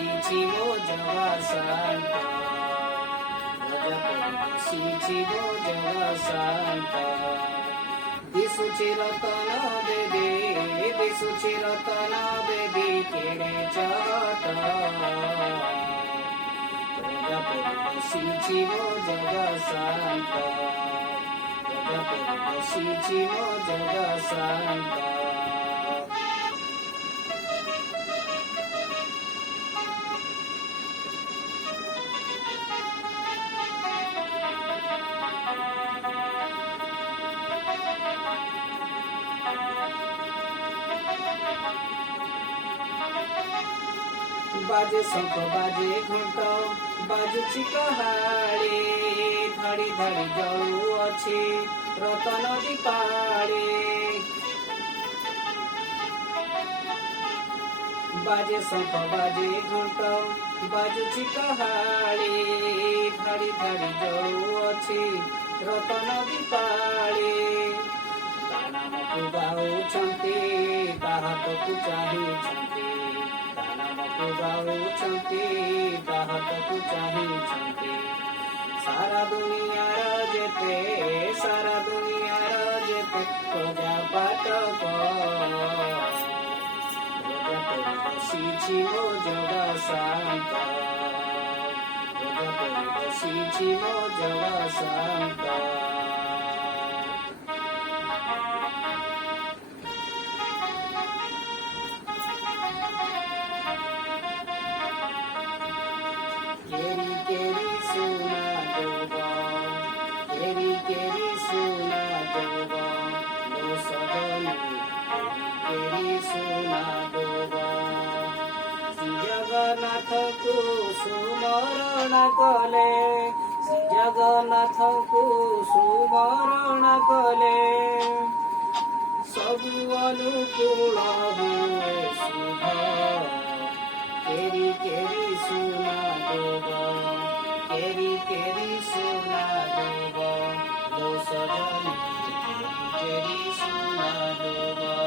ବସିଛି ମୋ ଜଗା ଶାନ୍ତ, ପୂଜା କରି ବସିଛି ମୋ ଜଗା ଶାନ୍ତ। ଦିଶୁଛି ରତନ ବେଦୀ, ଦିଶୁଛି ରତନ ବେଦୀ କେଡ଼େ ଚହଟ, ପୂଜା କରି ବସିଛି ମୋ ଜଗା ଶାନ୍ତ, ପୂଜା କରି ବସିଛି ମୋ ଜଗା ଶାନ୍ତ। बाजे शंख बाजे घंट बाजुची कहाड़ी, धड़ी धड़ी जलुअछि रतन दीपाड़ी। बाजे शंख बाजे घंट बाजुची कहाड़ी, धड़ी धड़ी जलुअछि रतन दीपाड़ी। ता नामକୁ ଗାଉଛନ୍ତି ତା ହାତକୁ ଚାହିଁଛନ୍ତି, ତା ନାମକୁ ଗାଉଛନ୍ତି ତା ହାତକୁ ଚାହିଁଛନ୍ତି। ସାରା ଦୁନିଆର ଯେତେ, ସାରା ଦୁନିଆର ଯେତେ ପ୍ରଜା ପାଟକ, ପୂଜା କରି ବସିଛି ମୋ ଜଗା ଶାନ୍ତ, ପୂଜା କରି ବସିଛି ମୋ ଜଗା ଶାନ୍ତ। केरी केरी सुना दोगा, केरी केरी सुना दोगा, लो सजनी केरी केरी सुना दोगा। श्री जगन्नाथ को सुमरण कले, श्री जगन्नाथ को सुमरण कले, सबु अनुकूल हुए शुभ। केरी केरी सुना दोगा, केरी केरी सुना दोगा, लो सजनी केरी केरी सुना दोगा।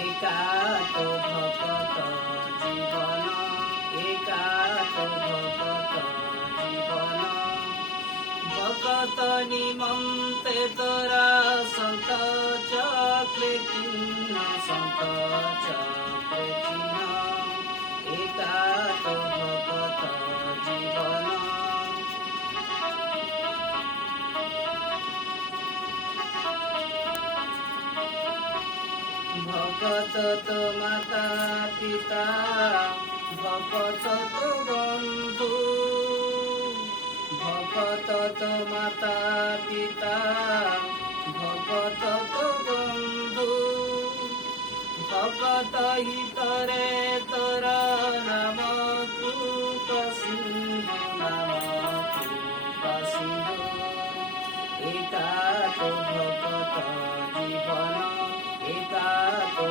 एका तो भगत जीवन, एका तो भगत जीवन, भगत निमन्ते तोरा सन्त चक्रे चिन्ह, सन्त चक्रे चिन्ह। एका तो भगत जीवन, भगत तो माता पिता, भगत तो बंधु, भगत तो माता पिता, भगत तो बंधु। भगत हितरे तोरा नाम कृपा सिंधु, नाम कृपा सिंधु। एका तो भगत जीवन, एका तो